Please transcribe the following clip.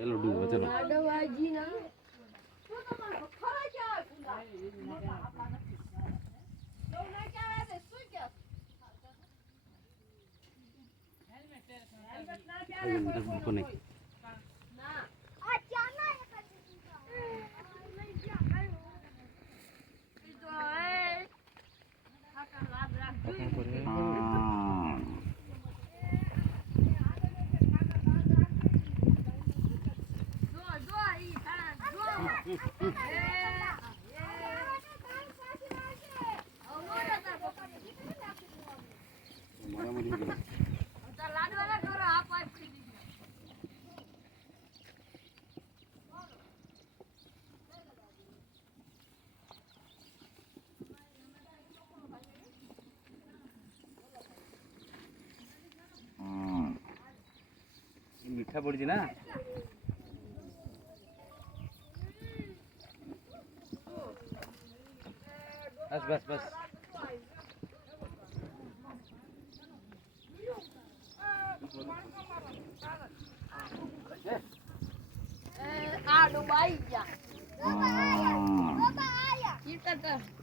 એલો ડૂબો ચલો આડવાજી ના કોને મીઠા પડી ના બસ બસ બસ આ ડુબાઈ ગયા બાબા આયા